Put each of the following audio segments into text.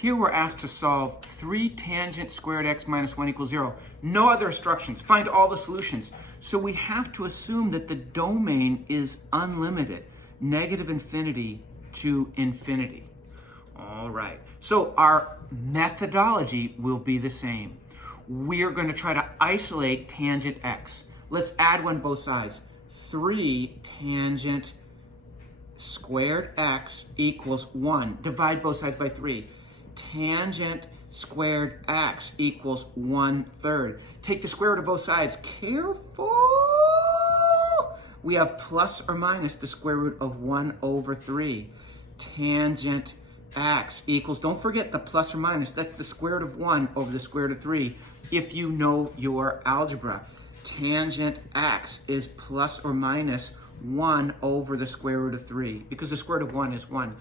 Here we're asked to solve 3 tangent squared x minus 1 equals 0. No other instructions. Find all the solutions. So we have to assume that the domain is unlimited, negative infinity to infinity. All right. So our methodology will be the same. We're going to try to isolate tangent x. Let's add one both sides. 3 tangent squared x equals 1. Divide both sides by 3. Tangent squared x equals 1/3. Take the square root of both sides. Careful! We have plus or minus the square root of 1/3. Tangent x equals, don't forget the plus or minus, that's the square root of 1 over the square root of 3 if you know your algebra. Tangent x is plus or minus 1 over the square root of 3 because the square root of 1 is 1.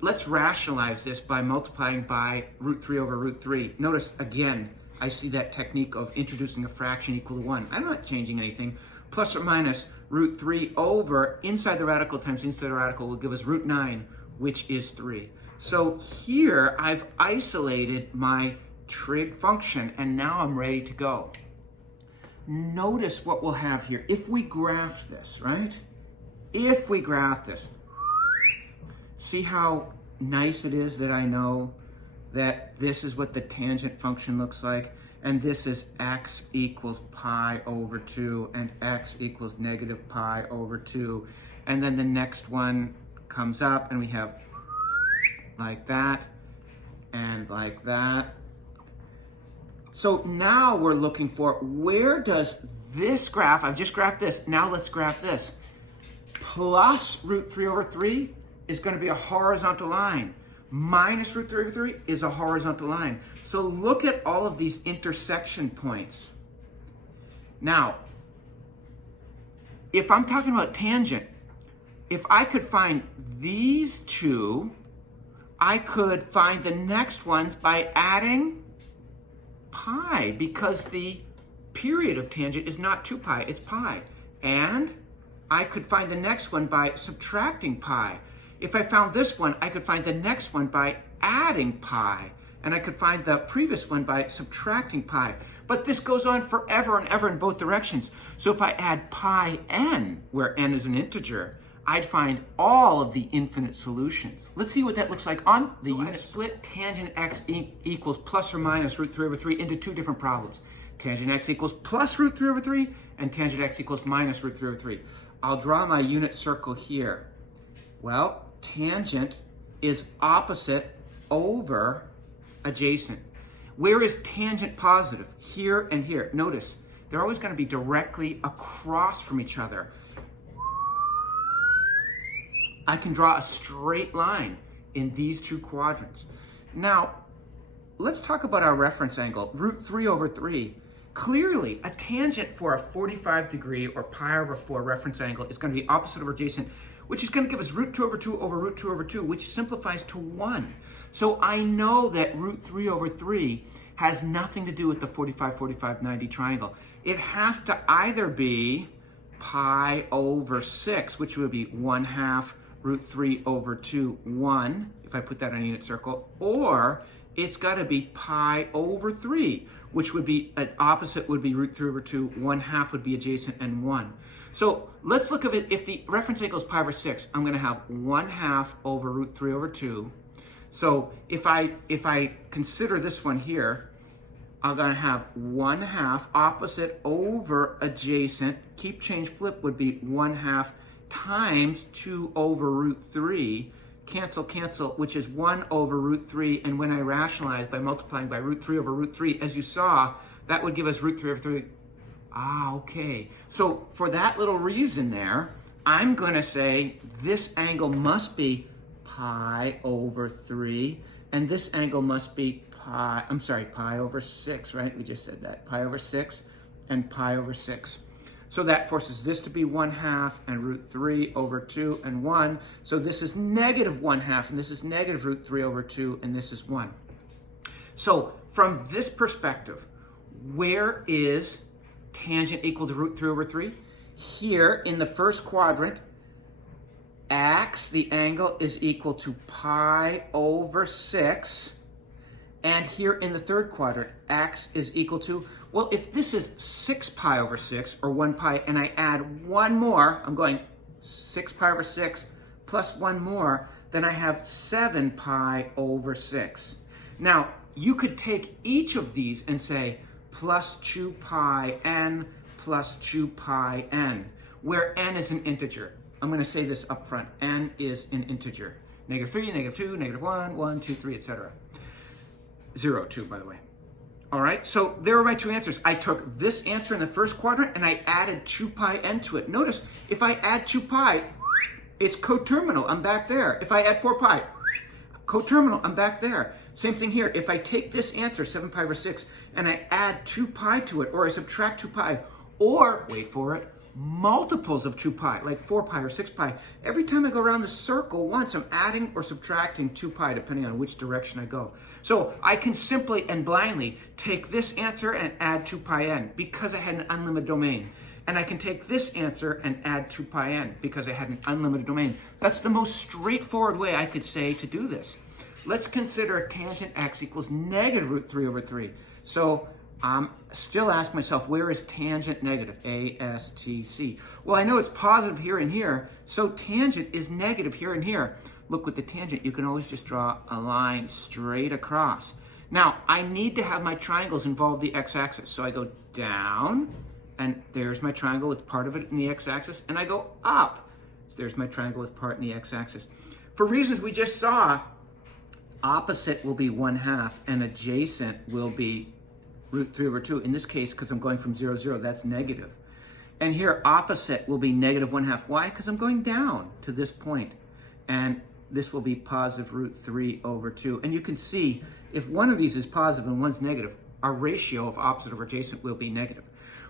Let's rationalize this by multiplying by root 3 over root 3. Notice, again, I see that technique of introducing a fraction equal to 1. I'm not changing anything. Plus or minus root 3 over, inside the radical times inside the radical will give us root 9, which is 3. So here I've isolated my trig function, and now I'm ready to go. Notice what we'll have here. If we graph this, right? If we graph this, see how nice it is that I know that this is what the tangent function looks like, and this is x equals pi over 2, and x equals negative pi over 2. And then the next one comes up, and we have like that, and like that. So now we're looking for, where does this graph, I've just graphed this, now let's graph this. Plus root 3 over 3 is going to be a horizontal line. Minus root 3 over 3 is a horizontal line. So look at all of these intersection points. Now, if I'm talking about tangent, if I could find these two, I could find the next ones by adding pi, because the period of tangent is not 2 pi, it's pi. And I could find the next one by subtracting pi. If I found this one, I could find the next one by adding pi. And I could find the previous one by subtracting pi. But this goes on forever and ever in both directions. So if I add pi n, where n is an integer, I'd find all of the infinite solutions. Let's see what that looks like on the unit. Split tangent x equals plus or minus root 3 over 3 into two different problems. Tangent x equals plus root 3 over 3, and tangent x equals minus root 3 over 3. I'll draw my unit circle here. Well, tangent is opposite over adjacent. Where is tangent positive? Here and here. Notice, they're always going to be directly across from each other. I can draw a straight line in these two quadrants. Now, let's talk about our reference angle, root 3 over 3. Clearly, a tangent for a 45 degree or pi over 4 reference angle is going to be opposite over adjacent, which is going to give us root 2 over 2 over root 2 over 2, which simplifies to 1. So I know that root 3 over 3 has nothing to do with the 45, 45, 90 triangle. It has to either be pi over 6, which would be 1/2 root 3 over 2, 1, if I put that on a unit circle, or it's got to be pi over 3, which would be, an opposite would be root 3 over 2, 1/2 would be adjacent, and 1. So let's look at it. If the reference angle is pi over 6, I'm going to have 1/2 over root 3 over 2. So if I consider this one here, I'm going to have 1/2 opposite over adjacent. Keep, change, flip would be 1/2 times 2 over root 3. Cancel, cancel, which is 1 over root 3. And when I rationalize by multiplying by root 3 over root 3, as you saw, that would give us root 3 over 3. Ah, okay. So for that little reason there, I'm going to say this angle must be pi over 3, and this angle must be pi over 6, right? We just said that. Pi over 6 and pi over 6. So that forces this to be 1/2 and root 3 over 2 and 1. So this is negative 1/2, and this is negative root 3 over 2, and this is 1. So from this perspective, where is tangent equal to root 3 over 3? Here in the first quadrant, x, the angle, is equal to pi over 6 And here in the third quadrant, x is equal to, well, if this is 6 pi over 6, or 1 pi, and I add one more, I'm going 6 pi over 6 plus one more, then I have 7 pi over 6. Now, you could take each of these and say plus 2 pi n plus 2 pi n, where n is an integer. I'm going to say this up front. N is an integer. -3, -2, -1, 1, 2, 3, etc. 0, 2, by the way. All right, so there are my two answers. I took this answer in the first quadrant and I added 2 pi n to it. Notice, if I add 2 pi, it's coterminal, I'm back there. If I add 4 pi, coterminal, I'm back there. Same thing here. If I take this answer, 7 pi over 6, and I add 2 pi to it, or I subtract 2 pi, or, wait for it, multiples of 2 pi, like 4 pi or 6 pi, every time I go around the circle once, I'm adding or subtracting 2 pi, depending on which direction I go. So I can simply and blindly take this answer and add 2 pi n, because I had an unlimited domain. And I can take this answer and add 2 pi n, because I had an unlimited domain. That's the most straightforward way I could say to do this. Let's consider tangent x equals -√3 over 3. So still ask myself, where is tangent negative? A, S, T, C. Well, I know it's positive here and here, so tangent is negative here and here. Look, with the tangent, you can always just draw a line straight across. Now, I need to have my triangles involve the x-axis. So I go down, and there's my triangle with part of it in the x-axis, and I go up. So there's my triangle with part in the x-axis. For reasons we just saw, opposite will be 1/2, and adjacent will be √3 over 2. In this case, because I'm going from 0, 0, that's negative. And here, opposite will be -1/2. Why? Because I'm going down to this point. And this will be positive √3 over 2. And you can see, if one of these is positive and one's negative, our ratio of opposite over adjacent will be negative.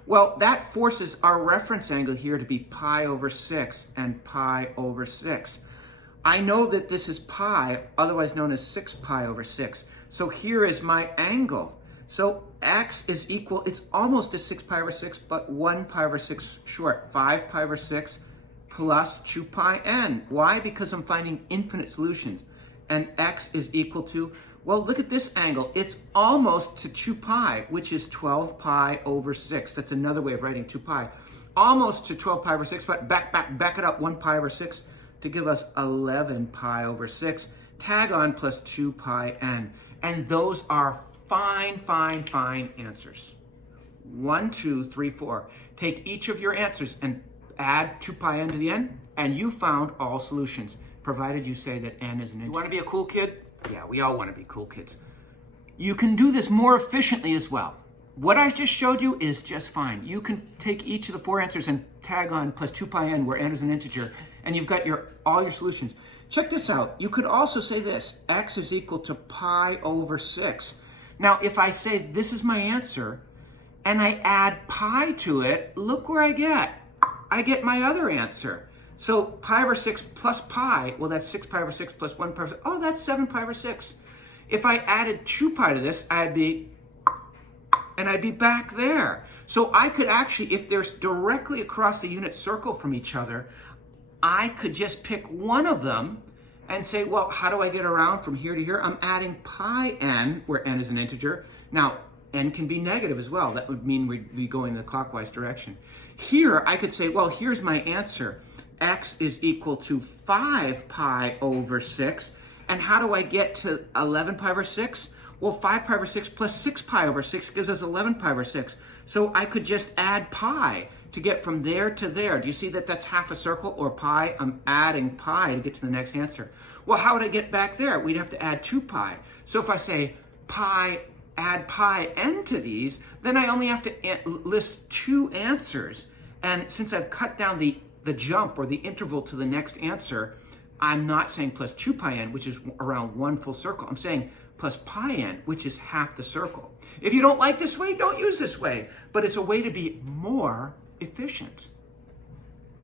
Well, that forces our reference angle here to be pi over 6 and pi over 6. I know that this is pi, otherwise known as 6 pi over 6. So here is my angle. So x is equal, it's almost to 6 pi over 6, but 1 pi over 6 short, 5 pi over 6 plus 2 pi n. Why? Because I'm finding infinite solutions. And x is equal to, well, look at this angle. It's almost to 2 pi, which is 12 pi over 6. That's another way of writing 2 pi. Almost to 12 pi over 6, but back it up 1 pi over 6 to give us 11 pi over 6. Tag on plus 2 pi n. And those are fine answers. 1, 2, 3, 4. Take each of your answers and add 2 pi n to the end, and you found all solutions, provided you say that n is an integer. You want to be a cool kid? Yeah, we all want to be cool kids. You can do this more efficiently as well. What I just showed you is just fine. You can take each of the 4 answers and tag on plus 2 pi n, where n is an integer, and you've got all your solutions. Check this out. You could also say this, x is equal to pi over 6. Now, if I say this is my answer, and I add pi to it, look where I get. I get my other answer. So pi over 6 plus pi, well, that's 6 pi over 6 plus 1 pi over 6. Oh, that's 7 pi over 6. If I added 2 pi to this, I'd be back there. So I could actually, if they're directly across the unit circle from each other, I could just pick one of them and say, well, how do I get around from here to here? I'm adding pi n, where n is an integer. Now, n can be negative as well. That would mean we'd be going in the clockwise direction. Here, I could say, well, here's my answer. X is equal to 5 pi over 6. And how do I get to 11 pi over 6? Well, 5 pi over 6 plus 6 pi over 6 gives us 11 pi over 6. So I could just add pi to get from there to there. Do you see that that's half a circle, or pi? I'm adding pi to get to the next answer. Well, how would I get back there? We'd have to add 2 pi. So if I say pi, add pi n to these, then I only have to list 2 answers. And since I've cut down the jump or the interval to the next answer, I'm not saying plus 2 pi n, which is around 1 full circle. I'm saying plus pi n, which is half the circle. If you don't like this way, don't use this way. But it's a way to be more efficient.